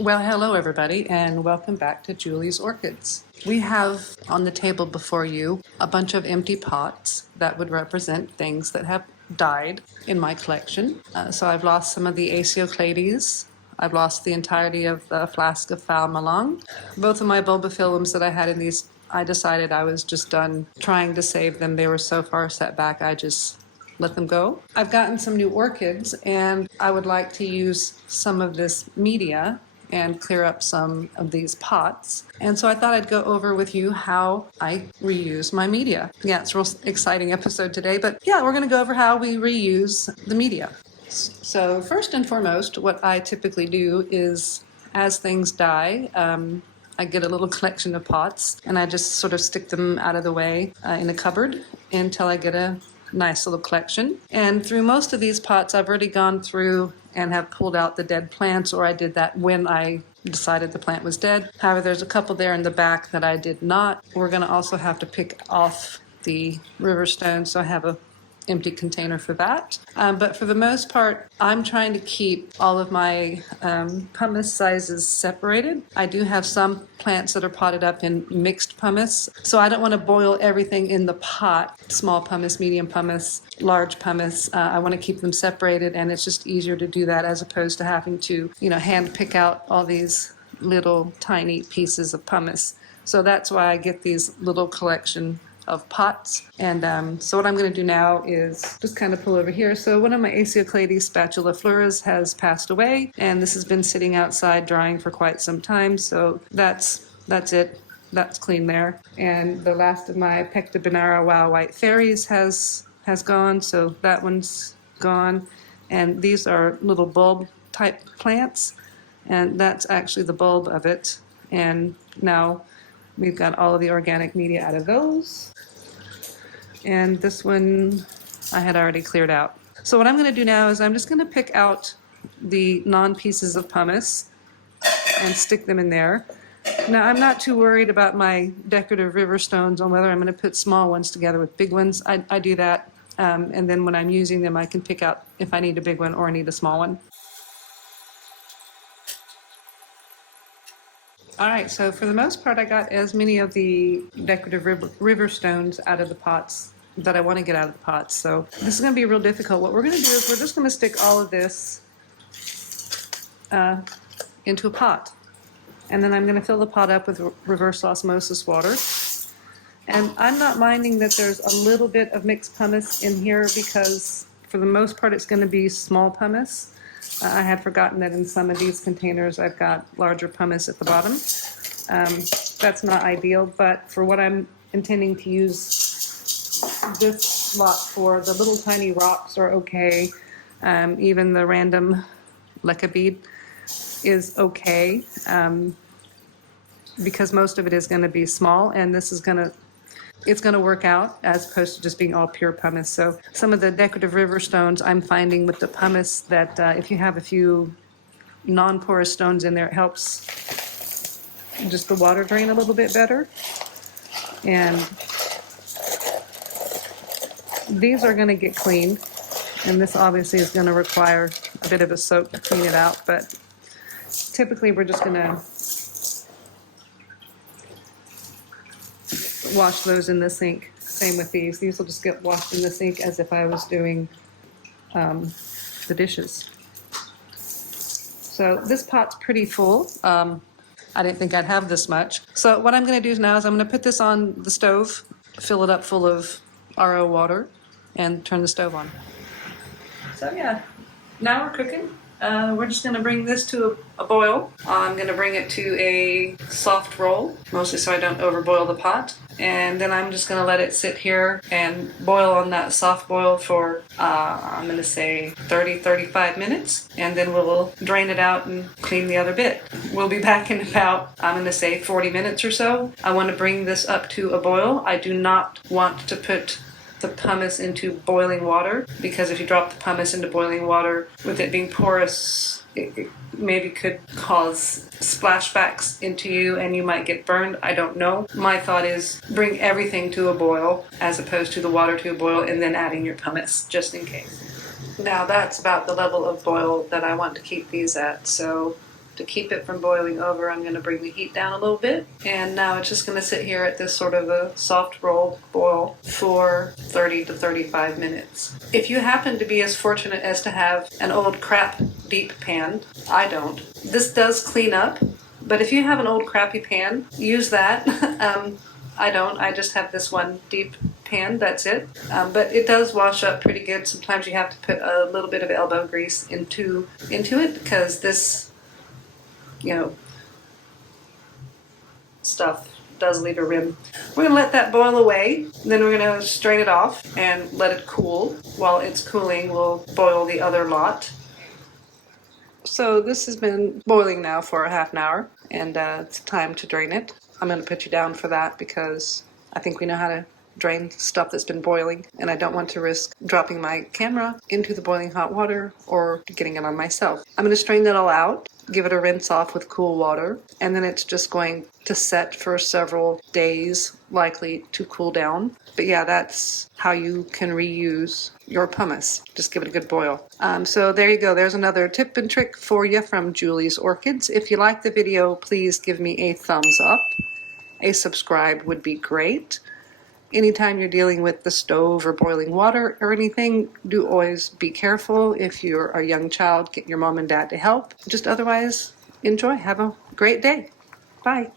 Well, hello everybody, and welcome back to Julie's Orchids. We have on the table before you a bunch of empty pots that would represent things that have died in my collection. So I've lost some of the Acioclades. I've lost the entirety of the flask of Phal Malang. Both of my bulbophyllums that I had in these, I decided I was just done trying to save them. They were so far set back, I just let them go. I've gotten some new orchids, and I would like to use some of this media and clear up some of these pots. And so I thought I'd go over with you how I reuse my media. Yeah, it's a real exciting episode today, but yeah, we're gonna go over how we reuse the media. So first and foremost, what I typically do is as things die, I get a little collection of pots and I just sort of stick them out of the way in a cupboard until I get a nice little collection. And through most of these pots, I've already gone through and have pulled out the dead plants, or I did that when I decided the plant was dead. However, there's a couple there in the back that I did not. We're going to also have to pick off the river stones, so I have a empty container for that. But for the most part, I'm trying to keep all of my pumice sizes separated. I do have some plants that are potted up in mixed pumice, so I don't want to boil everything in the pot. Small pumice, medium pumice, large pumice. I want to keep them separated, and it's just easier to do that as opposed to having to, hand pick out all these little tiny pieces of pumice. So that's why I get these little collection of pots. And so what I'm going to do now is just kind of pull over here. So one of my Acioclades spatula fleuras has passed away, and this has been sitting outside drying for quite some time. So that's it. That's clean there. And the last of my Pectibinara Wow White Fairies has gone, so that one's gone. And these are little bulb type plants, and that's actually the bulb of it. And now we've got all of the organic media out of those. And this one I had already cleared out. So what I'm going to do now is I'm just going to pick out the non-pieces of pumice and stick them in there. Now I'm not too worried about my decorative river stones on whether I'm going to put small ones together with big ones. I do that, and then when I'm using them I can pick out if I need a big one or I need a small one. All right, so for the most part, I got as many of the decorative river stones out of the pots that I want to get out of the pots. So this is going to be real difficult. What we're going to do is we're just going to stick all of this into a pot. And then I'm going to fill the pot up with reverse osmosis water. And I'm not minding that there's a little bit of mixed pumice in here because for the most part it's going to be small pumice. I had forgotten that in some of these containers I've got larger pumice at the bottom. That's not ideal, but for what I'm intending to use this lot for, the little tiny rocks are okay. Even the random leca bead is okay, because most of it is going to be small, and this is it's going to work out as opposed to just being all pure pumice. So some of the decorative river stones I'm finding with the pumice that if you have a few non-porous stones in there, it helps just the water drain a little bit better. And these are going to get cleaned, and this obviously is going to require a bit of a soak to clean it out, but typically we're just going to wash those in the sink. Same with these. These will just get washed in the sink as if I was doing the dishes. So this pot's pretty full. I didn't think I'd have this much. So what I'm going to do now is I'm going to put this on the stove, fill it up full of RO water, and turn the stove on. So yeah, now we're cooking. We're just going to bring this to a boil. I'm going to bring it to a soft roll, mostly so I don't overboil the pot. And then I'm just going to let it sit here and boil on that soft boil for, I'm going to say 30-35 minutes. And then we'll drain it out and clean the other bit. We'll be back in about, I'm going to say 40 minutes or so. I want to bring this up to a boil. I do not want to put the pumice into boiling water, because if you drop the pumice into boiling water, with it being porous, it maybe could cause splashbacks into you and you might get burned. I don't know. My thought is bring everything to a boil as opposed to the water to a boil and then adding your pumice, just in case. Now that's about the level of boil that I want to keep these at. So to keep it from boiling over, I'm going to bring the heat down a little bit. And now it's just going to sit here at this sort of a soft rolled boil for 30 to 35 minutes. If you happen to be as fortunate as to have an old crap deep pan, I don't. This does clean up, but if you have an old crappy pan, use that. I don't. I just have this one deep pan, that's it. But it does wash up pretty good. Sometimes you have to put a little bit of elbow grease into it because this, stuff does leave a rim. We're going to let that boil away. Then we're going to strain it off and let it cool. While it's cooling, we'll boil the other lot. So this has been boiling now for a half an hour, and it's time to drain it. I'm going to put you down for that because I think we know how to drain stuff that's been boiling, and I don't want to risk dropping my camera into the boiling hot water or getting it on myself. I'm going to strain that all out, give it a rinse off with cool water, and then it's just going to set for several days, likely to cool down. But yeah, that's how you can reuse your pumice. Just give it a good boil. So there you go. There's another tip and trick for you from Julie's Orchids. If you like the video, please give me a thumbs up. A subscribe would be great. Anytime you're dealing with the stove or boiling water or anything, do always be careful. If you're a young child, get your mom and dad to help. Just otherwise, enjoy. Have a great day. Bye.